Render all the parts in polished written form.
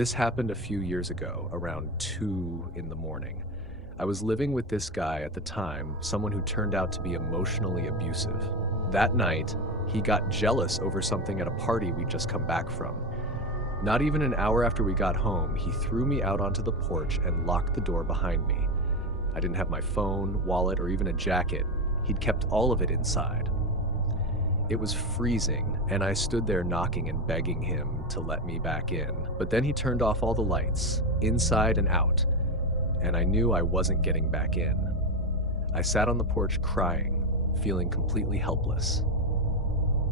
This happened a few years ago, around 2 in the morning. I was living with this guy at the time, someone who turned out to be emotionally abusive. That night, he got jealous over something at a party we'd just come back from. Not even an hour after we got home, he threw me out onto the porch and locked the door behind me. I didn't have my phone, wallet, or even a jacket. He'd kept all of it inside. It was freezing, and I stood there knocking and begging him to let me back in. But then he turned off all the lights, inside and out, and I knew I wasn't getting back in. I sat on the porch crying, feeling completely helpless.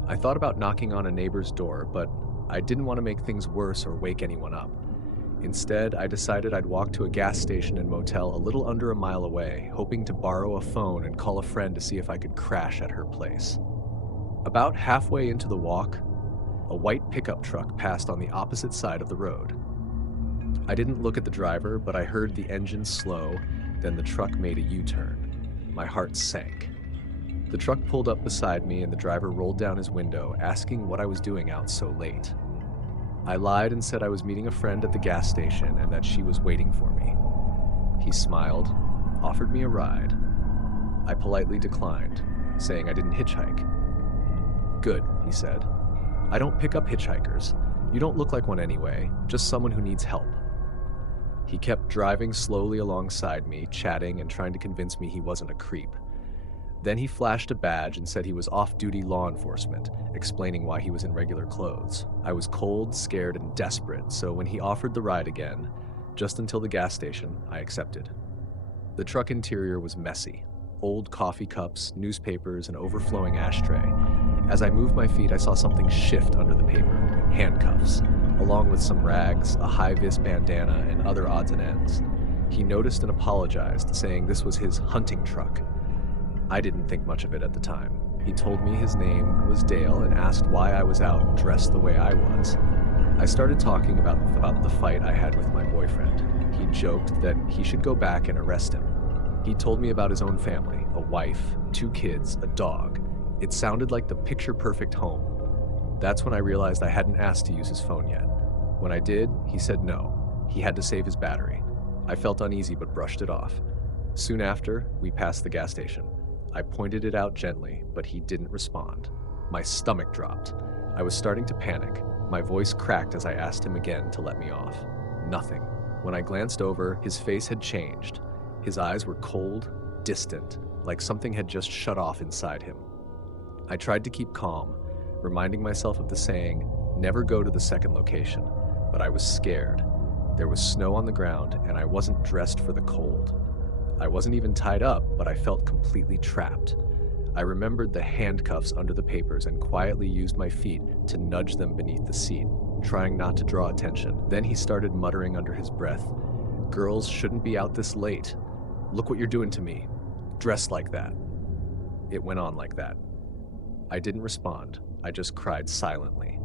I thought about knocking on a neighbor's door, but I didn't want to make things worse or wake anyone up. Instead, I decided I'd walk to a gas station and motel a little under a mile away, hoping to borrow a phone and call a friend to see if I could crash at her place. About halfway into the walk, a white pickup truck passed on the opposite side of the road. I didn't look at the driver, but I heard the engine slow, then the truck made a U-turn. My heart sank. The truck pulled up beside me and the driver rolled down his window, asking what I was doing out so late. I lied and said I was meeting a friend at the gas station and that she was waiting for me. He smiled, offered me a ride. I politely declined, saying I didn't hitchhike. "Good," he said. "I don't pick up hitchhikers. You don't look like one anyway, just someone who needs help." He kept driving slowly alongside me, chatting and trying to convince me he wasn't a creep. Then he flashed a badge and said he was off-duty law enforcement, explaining why he was in regular clothes. I was cold, scared, and desperate, so when he offered the ride again, just until the gas station, I accepted. The truck interior was messy. Old coffee cups, newspapers, and overflowing ashtray. As I moved my feet, I saw something shift under the paper, handcuffs, along with some rags, a high-vis bandana, and other odds and ends. He noticed and apologized, saying this was his hunting truck. I didn't think much of it at the time. He told me his name was Dale and asked why I was out dressed the way I was. I started talking about the fight I had with my boyfriend. He joked that he should go back and arrest him. He told me about his own family, a wife, 2 kids, a dog. It sounded like the picture-perfect home. That's when I realized I hadn't asked to use his phone yet. When I did, he said no. He had to save his battery. I felt uneasy but brushed it off. Soon after, we passed the gas station. I pointed it out gently, but he didn't respond. My stomach dropped. I was starting to panic. My voice cracked as I asked him again to let me off. Nothing. When I glanced over, his face had changed. His eyes were cold, distant, like something had just shut off inside him. I tried to keep calm, reminding myself of the saying, never go to the second location, but I was scared. There was snow on the ground, and I wasn't dressed for the cold. I wasn't even tied up, but I felt completely trapped. I remembered the handcuffs under the papers and quietly used my feet to nudge them beneath the seat, trying not to draw attention. Then he started muttering under his breath, "Girls shouldn't be out this late. Look what you're doing to me. Dressed like that." It went on like that. I didn't respond. I just cried silently.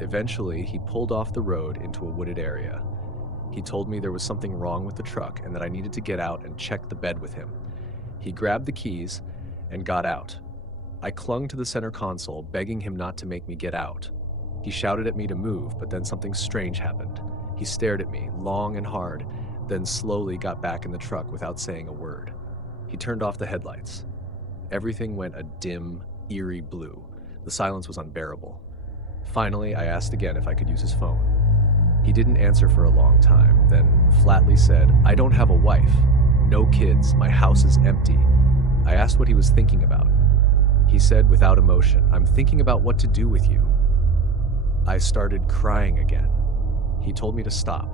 Eventually, he pulled off the road into a wooded area. He told me there was something wrong with the truck and that I needed to get out and check the bed with him. He grabbed the keys and got out. I clung to the center console, begging him not to make me get out. He shouted at me to move, but then something strange happened. He stared at me, long and hard, then slowly got back in the truck without saying a word. He turned off the headlights. Everything went a dim, eerie blue. The silence was unbearable. Finally, I asked again if I could use his phone. He didn't answer for a long time, then flatly said, "I don't have a wife. No kids. My house is empty." I asked what he was thinking about. He said without emotion, "I'm thinking about what to do with you." I started crying again. He told me to stop.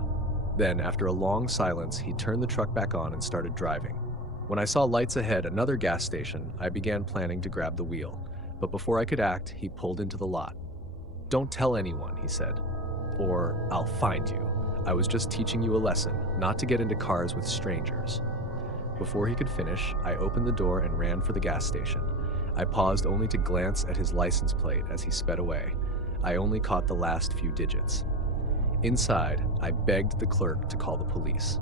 Then, after a long silence, he turned the truck back on and started driving. When I saw lights ahead, another gas station, I began planning to grab the wheel. But before I could act, he pulled into the lot. "Don't tell anyone," he said, "or I'll find you. I was just teaching you a lesson, not to get into cars with strangers." Before he could finish, I opened the door and ran for the gas station. I paused only to glance at his license plate as he sped away. I only caught the last few digits. Inside, I begged the clerk to call the police.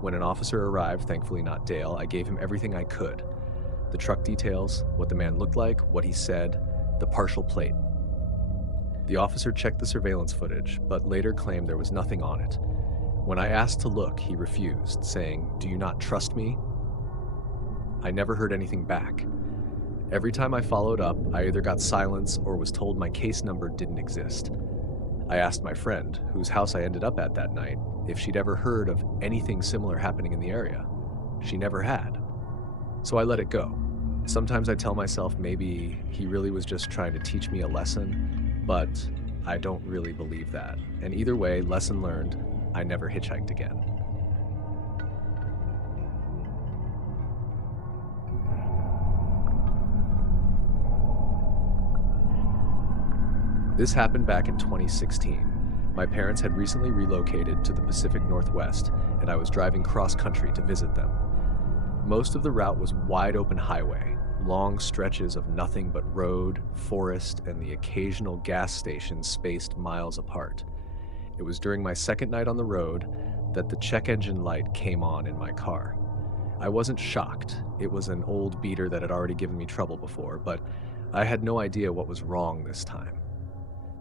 When an officer arrived, thankfully not Dale, I gave him everything I could. The truck details, what the man looked like, what he said, the partial plate. The officer checked the surveillance footage, but later claimed there was nothing on it. When I asked to look, he refused, saying, "Do you not trust me?" I never heard anything back. Every time I followed up, I either got silence or was told my case number didn't exist. I asked my friend, whose house I ended up at that night, if she'd ever heard of anything similar happening in the area. She never had. So I let it go. Sometimes I tell myself maybe he really was just trying to teach me a lesson, but I don't really believe that. And either way, lesson learned, I never hitchhiked again. This happened back in 2016. My parents had recently relocated to the Pacific Northwest, and I was driving cross-country to visit them. Most of the route was wide open highway, long stretches of nothing but road, forest, and the occasional gas station spaced miles apart. It was during my second night on the road that the check engine light came on in my car. I wasn't shocked. It was an old beater that had already given me trouble before, but I had no idea what was wrong this time.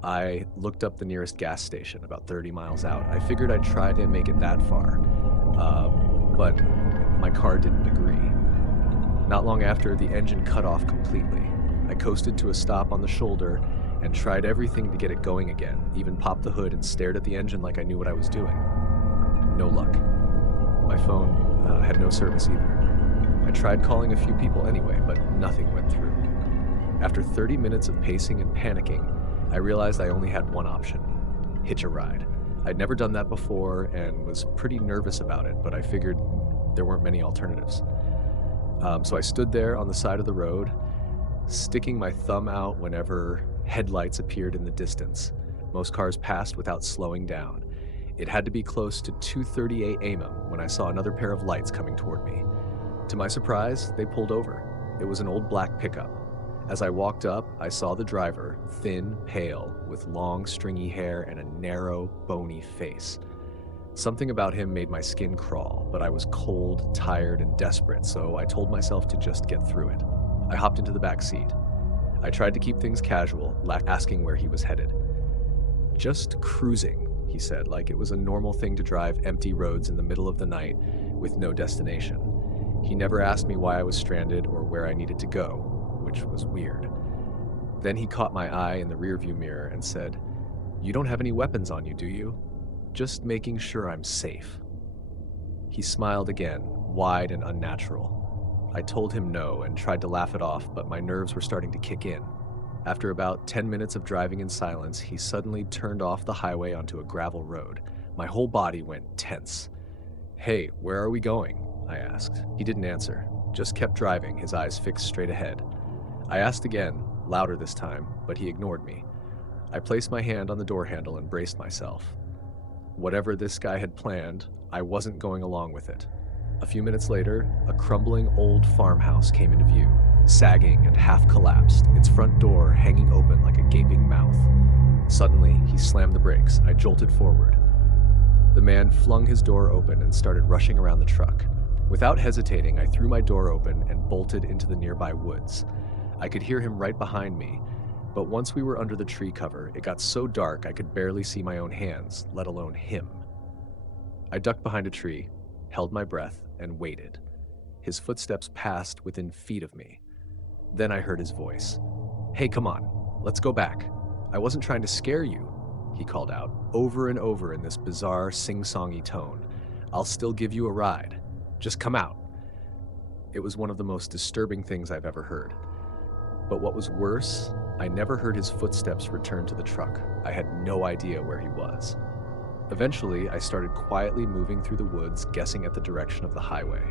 I looked up the nearest gas station, about 30 miles out. I figured I'd try to make it that far, but my car didn't agree. Not long after, the engine cut off completely. I coasted to a stop on the shoulder and tried everything to get it going again, even popped the hood and stared at the engine like I knew what I was doing. No luck. My phone had no service either. I tried calling a few people anyway, but nothing went through. After 30 minutes of pacing and panicking, I realized I only had one option: hitch a ride. I'd never done that before and was pretty nervous about it, but I figured there weren't many alternatives. So I stood there on the side of the road, sticking my thumb out whenever headlights appeared in the distance. Most cars passed without slowing down. It had to be close to 2:38 a.m. when I saw another pair of lights coming toward me. To my surprise, they pulled over. It was an old black pickup. As I walked up, I saw the driver, thin, pale, with long, stringy hair and a narrow, bony face. Something about him made my skin crawl, but I was cold, tired, and desperate, so I told myself to just get through it. I hopped into the back seat. I tried to keep things casual, asking where he was headed. "Just cruising," he said, like it was a normal thing to drive empty roads in the middle of the night with no destination. He never asked me why I was stranded or where I needed to go, which was weird. Then he caught my eye in the rearview mirror and said, "You don't have any weapons on you, do you? Just making sure I'm safe." He smiled again, wide and unnatural. I told him no and tried to laugh it off, but my nerves were starting to kick in. After about 10 minutes of driving in silence, he suddenly turned off the highway onto a gravel road. My whole body went tense. "Hey, where are we going?" I asked. He didn't answer, just kept driving, his eyes fixed straight ahead. I asked again, louder this time, but he ignored me. I placed my hand on the door handle and braced myself. Whatever this guy had planned, I wasn't going along with it. A few minutes later, a crumbling old farmhouse came into view, sagging and half collapsed, its front door hanging open like a gaping mouth. Suddenly, he slammed the brakes. I jolted forward. The man flung his door open and started rushing around the truck. Without hesitating, I threw my door open and bolted into the nearby woods. I could hear him right behind me, but once we were under the tree cover, it got so dark I could barely see my own hands, let alone him. I ducked behind a tree, held my breath, and waited. His footsteps passed within feet of me. Then I heard his voice. "Hey, come on, let's go back. I wasn't trying to scare you," he called out, over and over in this bizarre sing-songy tone. "I'll still give you a ride. Just come out." It was one of the most disturbing things I've ever heard. But what was worse, I never heard his footsteps return to the truck. I had no idea where he was. Eventually, I started quietly moving through the woods, guessing at the direction of the highway.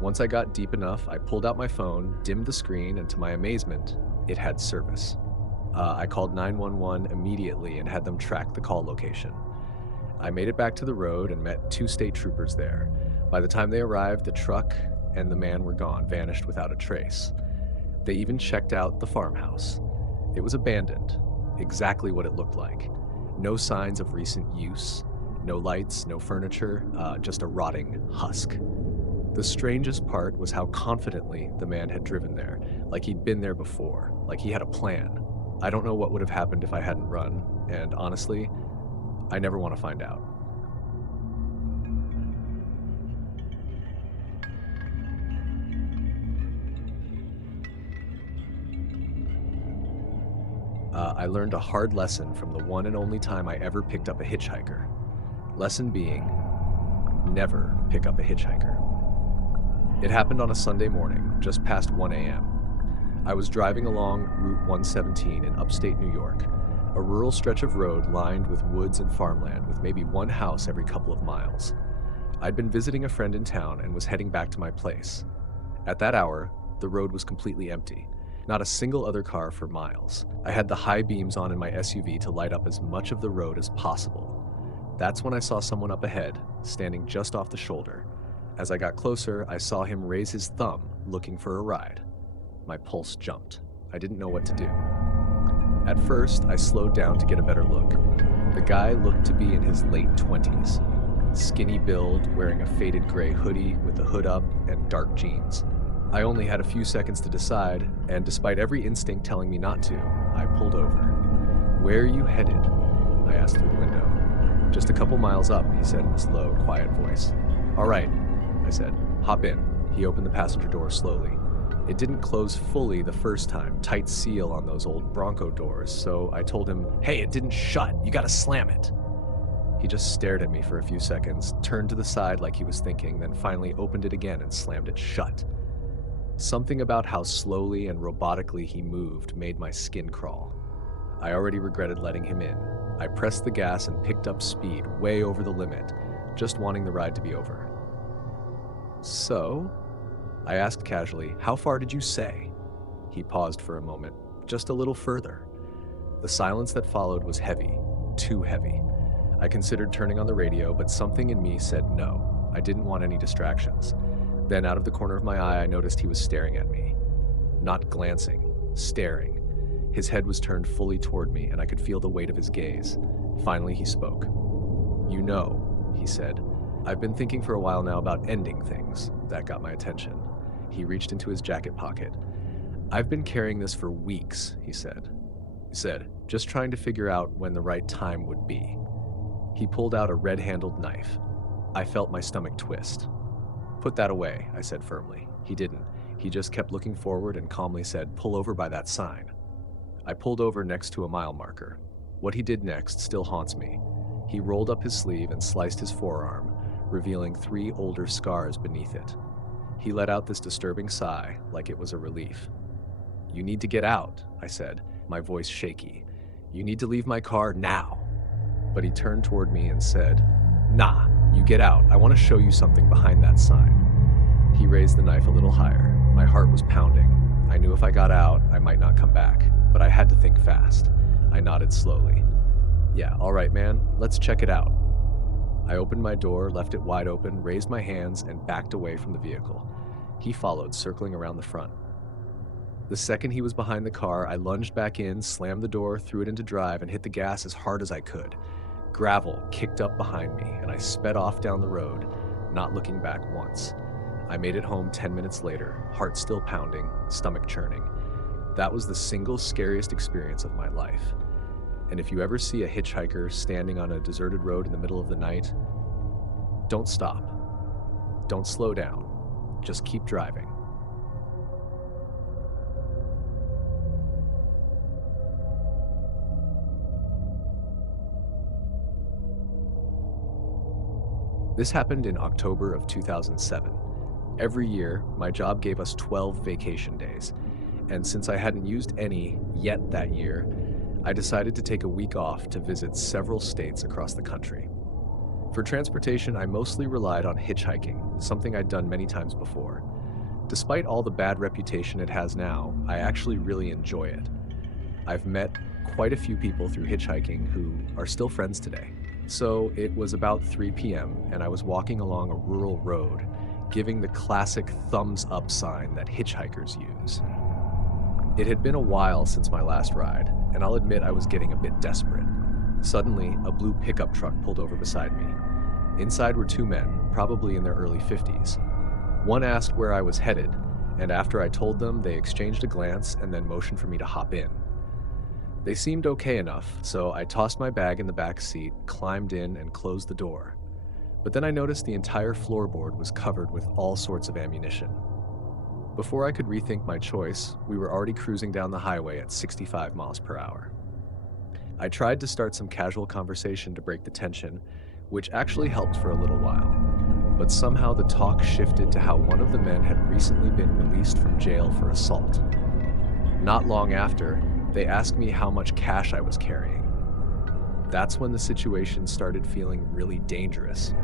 Once I got deep enough, I pulled out my phone, dimmed the screen, and to my amazement, it had service. I called 911 immediately and had them track the call location. I made it back to the road and met 2 state troopers there. By the time they arrived, the truck and the man were gone, vanished without a trace. They even checked out the farmhouse. It was abandoned, exactly what it looked like. No signs of recent use, no lights, no furniture, just a rotting husk. The strangest part was how confidently the man had driven there, like he'd been there before, like he had a plan. I don't know what would have happened if I hadn't run, and honestly, I never want to find out. I learned a hard lesson from the one and only time I ever picked up a hitchhiker. Lesson being, never pick up a hitchhiker. It happened on a Sunday morning, just past 1 a.m. I was driving along Route 117 in upstate New York, a rural stretch of road lined with woods and farmland with maybe one house every couple of miles. I'd been visiting a friend in town and was heading back to my place. At that hour, the road was completely empty. Not a single other car for miles. I had the high beams on in my SUV to light up as much of the road as possible. That's when I saw someone up ahead, standing just off the shoulder. As I got closer, I saw him raise his thumb, looking for a ride. My pulse jumped. I didn't know what to do. At first, I slowed down to get a better look. The guy looked to be in his late 20s. Skinny build, wearing a faded gray hoodie with the hood up and dark jeans. I only had a few seconds to decide, and despite every instinct telling me not to, I pulled over. "Where are you headed?" I asked through the window. "Just a couple miles up," he said in a slow, quiet voice. "All right," I said. "Hop in." He opened the passenger door slowly. It didn't close fully the first time, tight seal on those old Bronco doors, so I told him, "Hey, it didn't shut, you gotta slam it." He just stared at me for a few seconds, turned to the side like he was thinking, then finally opened it again and slammed it shut. Something about how slowly and robotically he moved made my skin crawl. I already regretted letting him in. I pressed the gas and picked up speed, way over the limit, just wanting the ride to be over. "So?" I asked casually, "How far did you say?" He paused for a moment. "Just a little further." The silence that followed was heavy, too heavy. I considered turning on the radio, but something in me said no. I didn't want any distractions. Then out of the corner of my eye, I noticed he was staring at me. Not glancing, staring. His head was turned fully toward me, and I could feel the weight of his gaze. Finally, he spoke. "You know," he said, "I've been thinking for a while now about ending things." That got my attention. He reached into his jacket pocket. "I've been carrying this for weeks," he said. "Just trying to figure out when the right time would be." He pulled out a red-handled knife. I felt my stomach twist. "Put that away," I said firmly. He didn't. He just kept looking forward and calmly said, "Pull over by that sign." I pulled over next to a mile marker. What he did next still haunts me. He rolled up his sleeve and sliced his forearm, revealing 3 older scars beneath it. He let out this disturbing sigh, like it was a relief. "You need to get out," I said, my voice shaky. "You need to leave my car now." But he turned toward me and said, "Nah, you get out. I want to show you something behind that sign." He raised the knife a little higher. My heart was pounding. I knew if I got out, I might not come back, but I had to think fast. I nodded slowly. "Yeah, all right, man, let's check it out." I opened my door, left it wide open, raised my hands, and backed away from the vehicle. He followed, circling around the front. The second he was behind the car, I lunged back in, slammed the door, threw it into drive, and hit the gas as hard as I could. Gravel kicked up behind me, and I sped off down the road, not looking back once. I made it home 10 minutes later, heart still pounding, stomach churning. That was the single scariest experience of my life. And if you ever see a hitchhiker standing on a deserted road in the middle of the night, don't stop. Don't slow down. Just keep driving. This happened in October of 2007. Every year, my job gave us 12 vacation days, and since I hadn't used any yet that year, I decided to take a week off to visit several states across the country. For transportation, I mostly relied on hitchhiking, something I'd done many times before. Despite all the bad reputation it has now, I actually really enjoy it. I've met quite a few people through hitchhiking who are still friends today. So it was about 3 p.m. and I was walking along a rural road, giving the classic thumbs up sign that hitchhikers use. It had been a while since my last ride, and I'll admit I was getting a bit desperate. Suddenly, a blue pickup truck pulled over beside me. Inside were 2 men, probably in their early 50s. One asked where I was headed, and after I told them, they exchanged a glance and then motioned for me to hop in. They seemed okay enough, so I tossed my bag in the back seat, climbed in, and closed the door. But then I noticed the entire floorboard was covered with all sorts of ammunition. Before I could rethink my choice, we were already cruising down the highway at 65 miles per hour. I tried to start some casual conversation to break the tension, which actually helped for a little while. But somehow the talk shifted to how one of the men had recently been released from jail for assault. Not long after, they asked me how much cash I was carrying. That's when the situation started feeling really dangerous.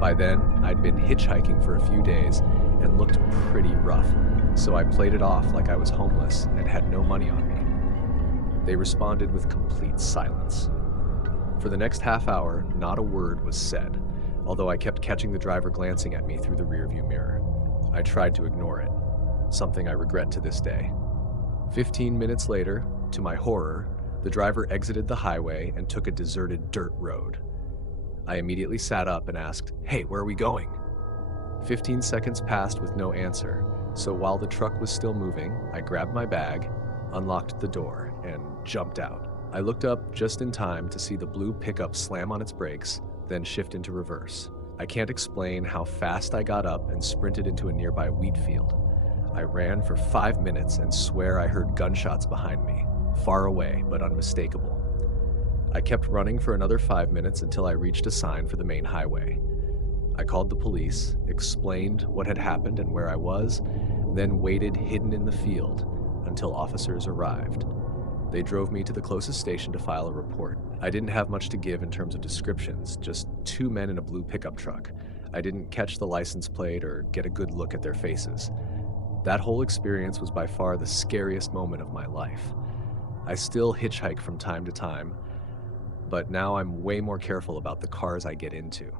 By then, I'd been hitchhiking for a few days and looked pretty rough, so I played it off like I was homeless and had no money on me. They responded with complete silence. For the next half hour, not a word was said, although I kept catching the driver glancing at me through the rearview mirror. I tried to ignore it, something I regret to this day. 15 minutes later, to my horror, the driver exited the highway and took a deserted dirt road. I immediately sat up and asked, "Hey, where are we going?" 15 seconds passed with no answer, so while the truck was still moving, I grabbed my bag, unlocked the door, and jumped out. I looked up just in time to see the blue pickup slam on its brakes, then shift into reverse. I can't explain how fast I got up and sprinted into a nearby wheat field. I ran for 5 minutes and swear I heard gunshots behind me, far away but unmistakable. I kept running for another 5 minutes until I reached a sign for the main highway. I called the police, explained what had happened and where I was, then waited hidden in the field until officers arrived. They drove me to the closest station to file a report. I didn't have much to give in terms of descriptions, just two men in a blue pickup truck. I didn't catch the license plate or get a good look at their faces. That whole experience was by far the scariest moment of my life. I still hitchhike from time to time, but now I'm way more careful about the cars I get into.